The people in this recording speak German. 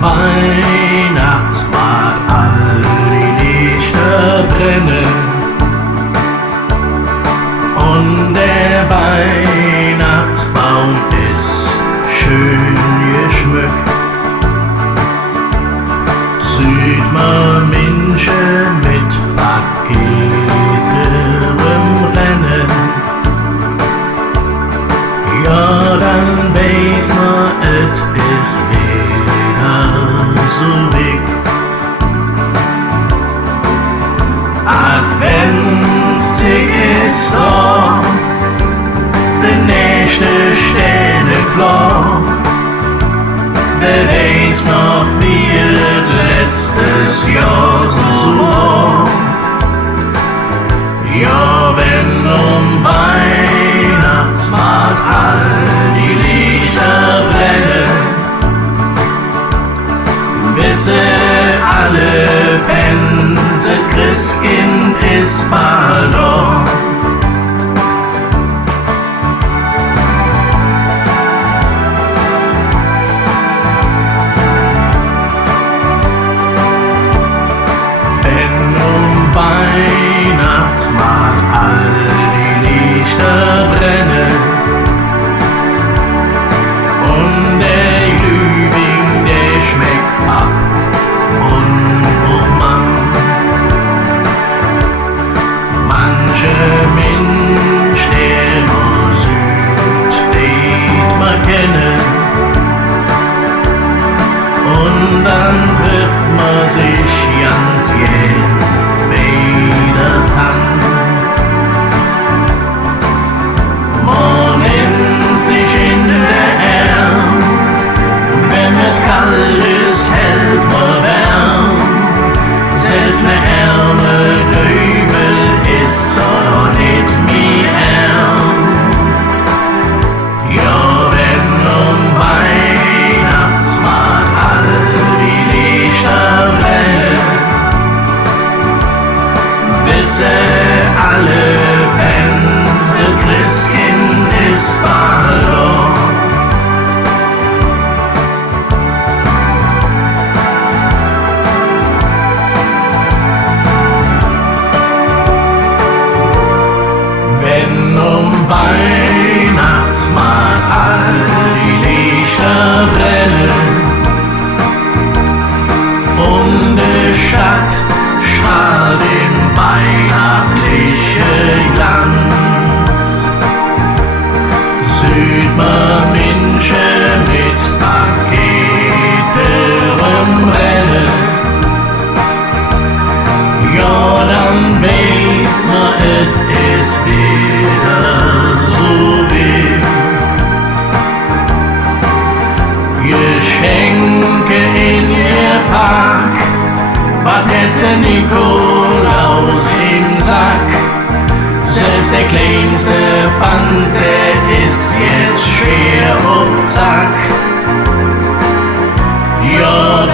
Weihnachtsmarkt all die Lichter brennen und der Weihnachtsbaum ist schön geschmückt. Sieht man Menschen mit Paketen rumrennen, ja, dann weiß man, es ist wieder so weg. Adventszeit ist da, der nächste Sterne klar. Wer weiß noch, wie letztes Jahr so war. Ja, wenn Weihnachtsmarkt all die Lichter brennen, wisse alle Fans, das Christkind ist bald da. Weihnachtsmarkt all die Lichter brennen und der Glühwein, der schmeckt ab und oh Mann, manche Mensch, der nur Süd weht man kennen und dann trifft man sich ganz jäh wieder kann. Man nimmt sich in der Arm, wenn es kalt ist, hält man warm. Selbst ne arme Döbel ist so nicht mehr arm. Ja, wenn Weihnachtsmarkt all die Lichter brennen, wisse alle Fans, das Christkind ist bald da. Wenn Weihnachtsmarkt all die Lichter brennen und die Stadt strahlt in weihnachtliche Glanz, sieht man Menschen mit Paketen rumrennen, ja, dann weiß man, es ist wieder so wild. Geschenke in ihr Park, was hätte Nikolaus im Sack? Selbst der kleinste Panzer ist jetzt schwer auf Zack. Ja,